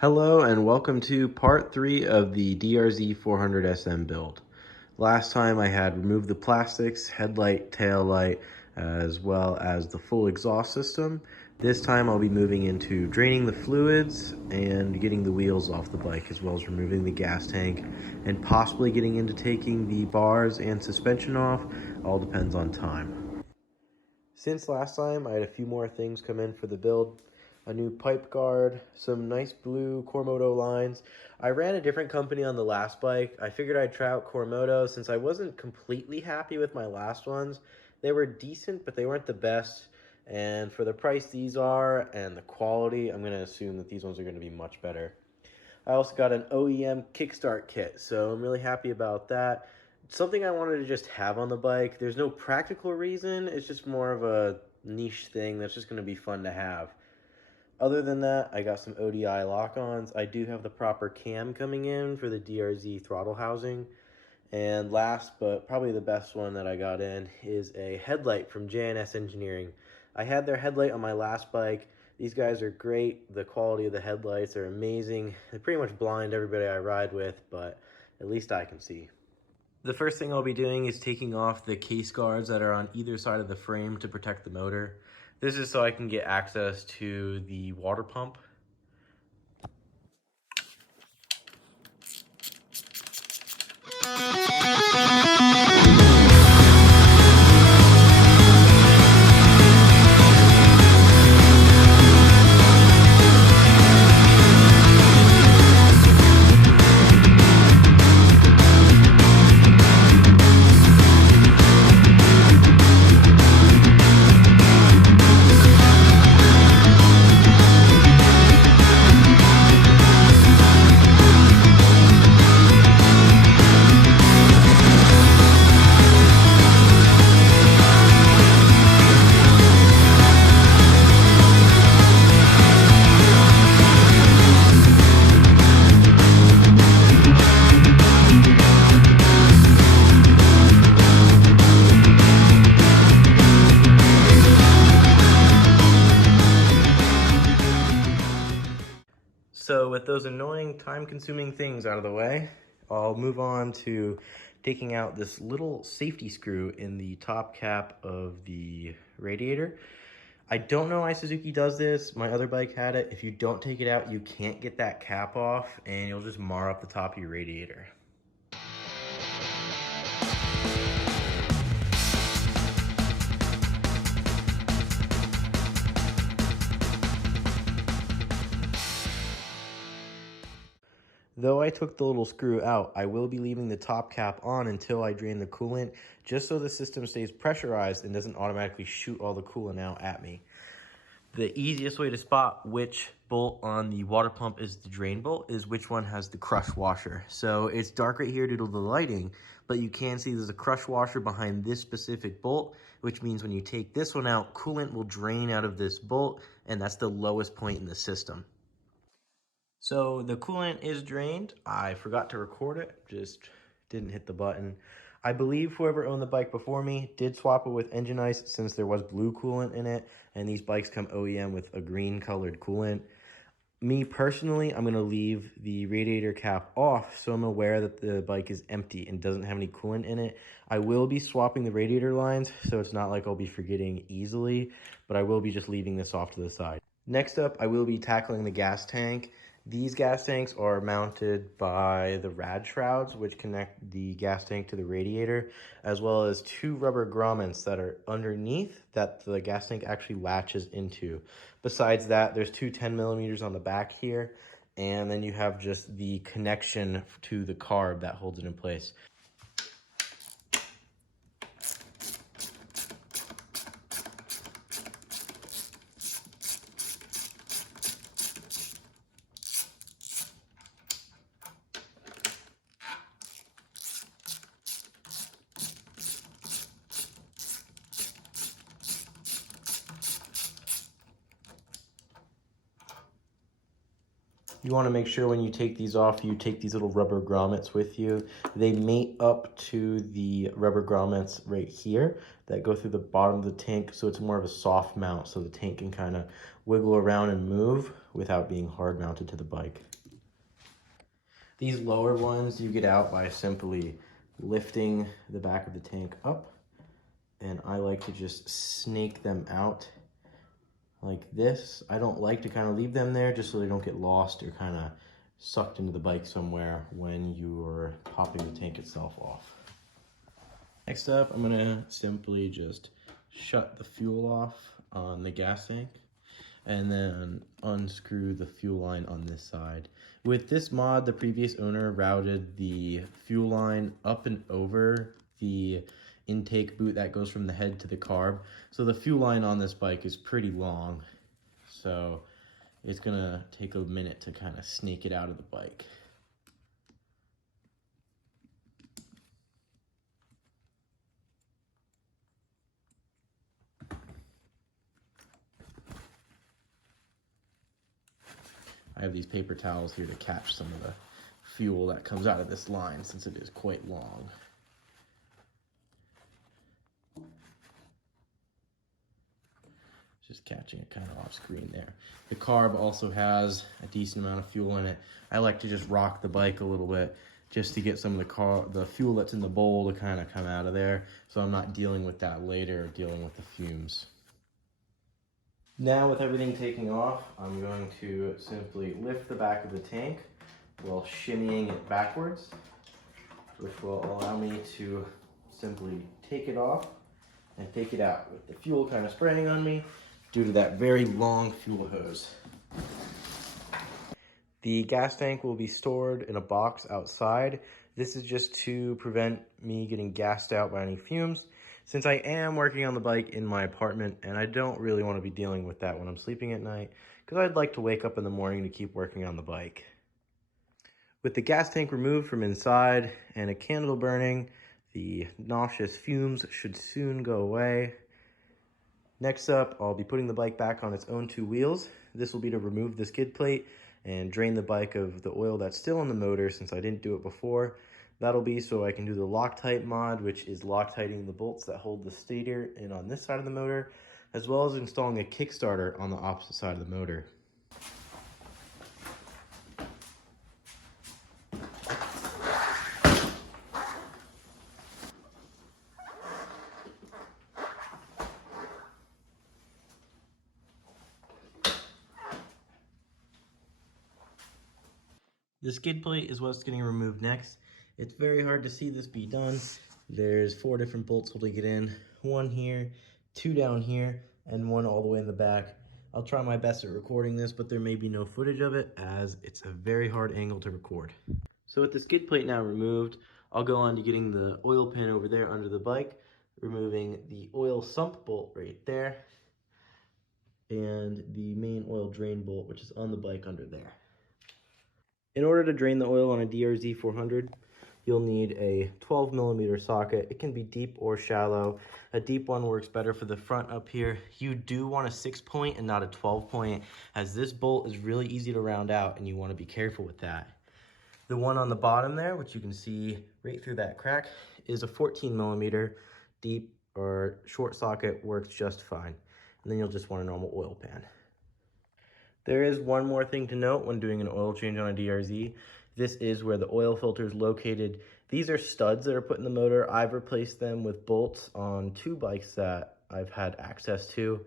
Hello and welcome to part 3 of the Drz400sm build. Last time I had removed the plastics, headlight, tail light, as well as the full exhaust system. This time I'll be moving into draining the fluids and getting the wheels off the bike, as well as removing the gas tank and possibly getting into taking the bars and suspension off. All depends on time. Since last time I had a few more things come in for the build. A new pipe guard, some nice blue Cormoto lines. I ran a different company on the last bike. I figured I'd try out Cormoto since I wasn't completely happy with my last ones. They were decent, but they weren't the best. And for the price these are and the quality, I'm gonna assume that these ones are gonna be much better. I also got an OEM kickstart kit, so I'm really happy about that. Something I wanted to just have on the bike. There's no practical reason, it's just more of a niche thing that's just gonna be fun to have. Other than that, I got some ODI lock-ons. I do have the proper cam coming in for the DRZ throttle housing. And last, but probably the best one that I got in, is a headlight from J&S Engineering. I had their headlight on my last bike. These guys are great. The quality of the headlights are amazing. They pretty much blind everybody I ride with, but at least I can see. The first thing I'll be doing is taking off the case guards that are on either side of the frame to protect the motor. This is so I can get access to the water pump. So with those annoying, time-consuming things out of the way, I'll move on to taking out this little safety screw in the top cap of the radiator. I don't know why Suzuki does this. My other bike had it. If you don't take it out, you can't get that cap off, and you'll just mar up the top of your radiator. Though I took the little screw out, I will be leaving the top cap on until I drain the coolant, just so the system stays pressurized and doesn't automatically shoot all the coolant out at me. The easiest way to spot which bolt on the water pump is the drain bolt is which one has the crush washer. So it's dark right here due to the lighting, but you can see there's a crush washer behind this specific bolt, which means when you take this one out, coolant will drain out of this bolt, and that's the lowest point in the system. So the coolant is drained. I forgot to record it, just didn't hit the button. I believe whoever owned the bike before me did swap it with engine ice since there was blue coolant in it, and these bikes come OEM with a green colored coolant. Me personally, I'm gonna leave the radiator cap off so I'm aware that the bike is empty and doesn't have any coolant in it. I will be swapping the radiator lines, so it's not like I'll be forgetting easily, but I will be just leaving this off to the side. Next up, I will be tackling the gas tank. These gas tanks are mounted by the rad shrouds, which connect the gas tank to the radiator, as well as two rubber grommets that are underneath that the gas tank actually latches into. Besides that, there's two 10mm on the back here, and then you have just the connection to the carb that holds it in place. You want to make sure when you take these off, you take these little rubber grommets with you. They mate up to the rubber grommets right here that go through the bottom of the tank, so it's more of a soft mount, so the tank can kind of wiggle around and move without being hard mounted to the bike. These lower ones you get out by simply lifting the back of the tank up, and I like to just snake them out like this. I don't like to kind of leave them there just so they don't get lost or kind of sucked into the bike somewhere when you're popping the tank itself off. Next up, I'm gonna simply just shut the fuel off on the gas tank and then unscrew the fuel line on this side. With this mod, the previous owner routed the fuel line up and over the intake boot that goes from the head to the carb. So the fuel line on this bike is pretty long. So it's gonna take a minute to kind of snake it out of the bike. I have these paper towels here to catch some of the fuel that comes out of this line since it is quite long. Just catching it kind of off screen there. The carb also has a decent amount of fuel in it. I like to just rock the bike a little bit just to get some of the fuel that's in the bowl to kind of come out of there, so I'm not dealing with that later or dealing with the fumes. Now with everything taking off, I'm going to simply lift the back of the tank while shimmying it backwards, which will allow me to simply take it off and take it out with the fuel kind of spraying on me due to that very long fuel hose. The gas tank will be stored in a box outside. This is just to prevent me getting gassed out by any fumes, since I am working on the bike in my apartment and I don't really want to be dealing with that when I'm sleeping at night, because I'd like to wake up in the morning to keep working on the bike. With the gas tank removed from inside and a candle burning, the nauseous fumes should soon go away. Next up, I'll be putting the bike back on its own two wheels. This will be to remove the skid plate and drain the bike of the oil that's still in the motor since I didn't do it before. That'll be so I can do the Loctite mod, which is Loctiting the bolts that hold the stator in on this side of the motor, as well as installing a Kickstarter on the opposite side of the motor. The skid plate is what's getting removed next. It's very hard to see this be done. There's 4 different bolts holding it in. 1 here, 2 down here, and 1 all the way in the back. I'll try my best at recording this, but there may be no footage of it as it's a very hard angle to record. So with the skid plate now removed, I'll go on to getting the oil pan over there under the bike, removing the oil sump bolt right there, and the main oil drain bolt, which is on the bike under there. In order to drain the oil on a Drz400, you'll need a 12mm socket. It can be deep or shallow. A deep one works better for the front up here. You do want a 6-point and not a 12-point, as this bolt is really easy to round out and you want to be careful with that. The one on the bottom there, which you can see right through that crack, is a 14mm deep or short socket, works just fine. And then you'll just want a normal oil pan. There is one more thing to note when doing an oil change on a DRZ. This is where the oil filter is located. These are studs that are put in the motor. I've replaced them with bolts on 2 bikes that I've had access to.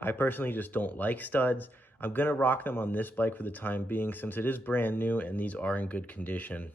I personally just don't like studs. I'm gonna rock them on this bike for the time being since it is brand new and these are in good condition.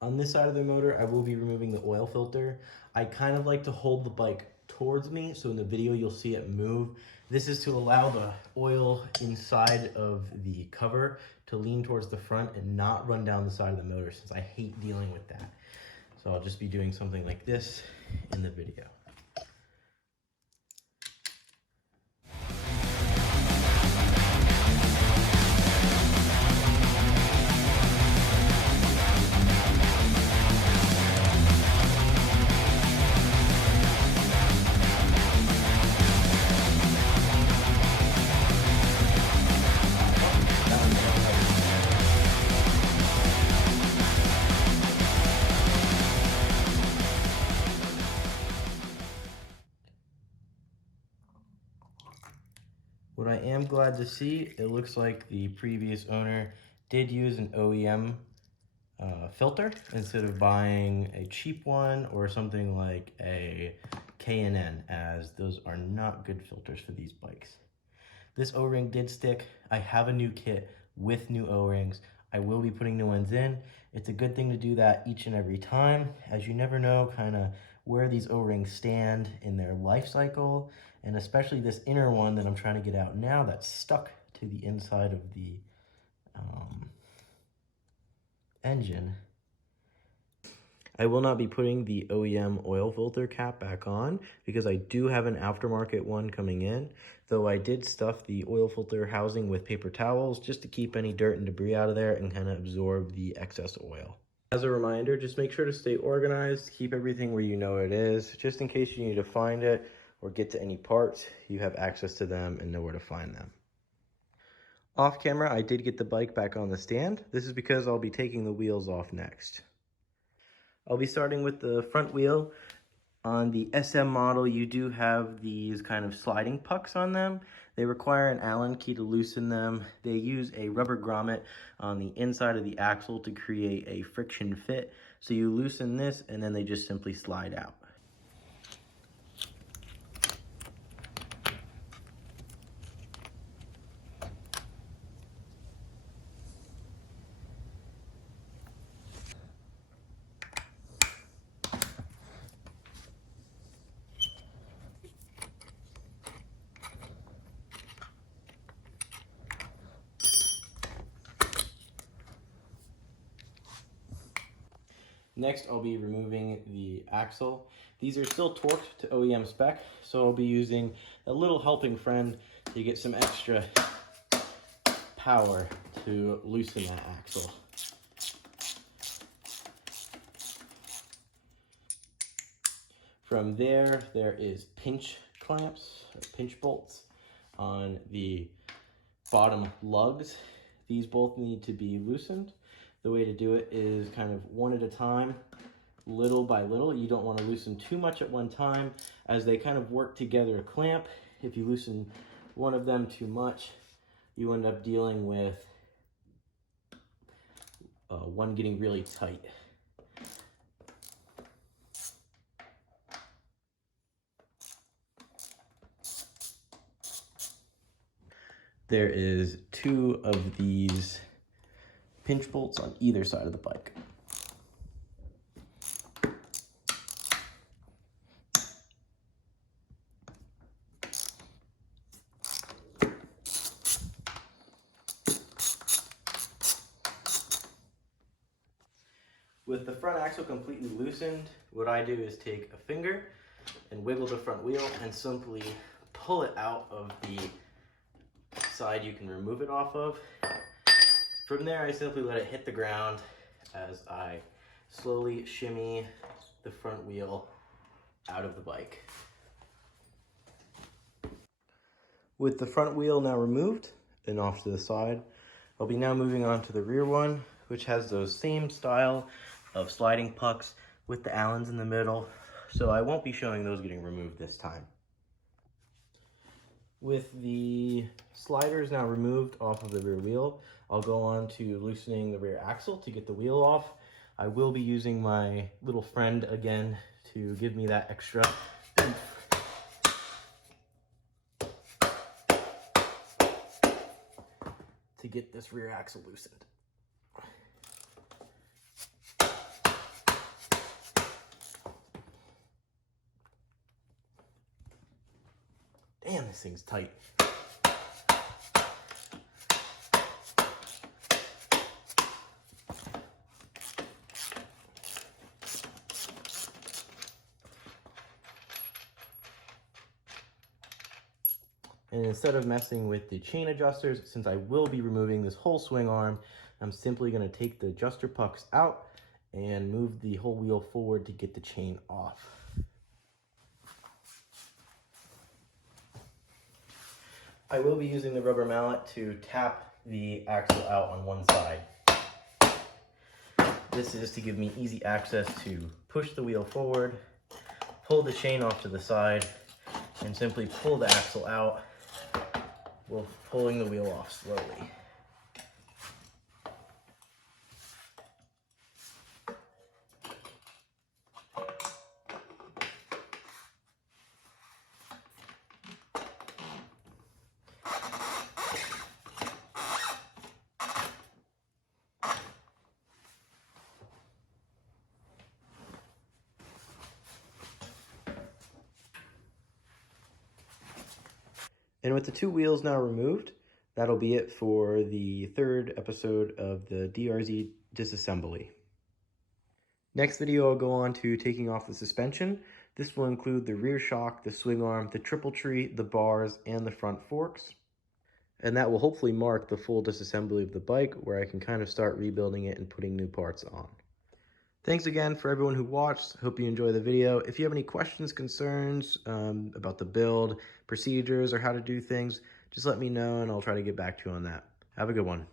On this side of the motor, I will be removing the oil filter. I kind of like to hold the bike towards me, so in the video you'll see it move. This is to allow the oil inside of the cover to lean towards the front and not run down the side of the motor, since I hate dealing with that. So I'll just be doing something like this in the video. What I am glad to see, it looks like the previous owner did use an OEM filter instead of buying a cheap one or something like a K&N, as those are not good filters for these bikes. This O-ring did stick. I have a new kit with new O-rings. I will be putting new ones in. It's a good thing to do that each and every time, as you never know kind of where these O-rings stand in their life cycle, and especially this inner one that I'm trying to get out now that's stuck to the inside of the engine. I will not be putting the OEM oil filter cap back on because I do have an aftermarket one coming in, though I did stuff the oil filter housing with paper towels just to keep any dirt and debris out of there and kind of absorb the excess oil. As a reminder, just make sure to stay organized, keep everything where you know it is, just in case you need to find it or get to any parts, you have access to them and know where to find them. Off camera, I did get the bike back on the stand. This is because I'll be taking the wheels off next. I'll be starting with the front wheel. On the SM model, you do have these kind of sliding pucks on them. They require an Allen key to loosen them. They use a rubber grommet on the inside of the axle to create a friction fit. So you loosen this and then they just simply slide out. Next, I'll be removing the axle. These are still torqued to OEM spec, so I'll be using a little helping friend to get some extra power to loosen that axle. From there, there is pinch clamps, pinch bolts on the bottom lugs. These both need to be loosened. The way to do it is kind of one at a time, little by little. You don't want to loosen too much at one time, as they kind of work together to clamp. If you loosen one of them too much, you end up dealing with one getting really tight. There is 2 of these pinch bolts on either side of the bike. With the front axle completely loosened, what I do is take a finger and wiggle the front wheel and simply pull it out of the side you can remove it off of. From there, I simply let it hit the ground as I slowly shimmy the front wheel out of the bike. With the front wheel now removed and off to the side, I'll be now moving on to the rear one, which has those same style of sliding pucks with the Allens in the middle, so I won't be showing those getting removed this time. With the sliders now removed off of the rear wheel, I'll go on to loosening the rear axle to get the wheel off. I will be using my little friend again to give me that extra to get this rear axle loosened. this thing's tight. And instead of messing with the chain adjusters, since I will be removing this whole swing arm, I'm simply going to take the adjuster pucks out and move the whole wheel forward to get the chain off. I will be using the rubber mallet to tap the axle out on one side. This is to give me easy access to push the wheel forward, pull the chain off to the side, and simply pull the axle out while pulling the wheel off slowly. And with the two wheels now removed, that'll be it for the third episode of the DRZ disassembly. Next video, I'll go on to taking off the suspension. This will include the rear shock, the swing arm, the triple tree, the bars, and the front forks. And that will hopefully mark the full disassembly of the bike, where I can kind of start rebuilding it and putting new parts on. Thanks again for everyone who watched. Hope you enjoy the video. If you have any questions, concerns about the build, procedures, or how to do things, just let me know and I'll try to get back to you on that. Have a good one.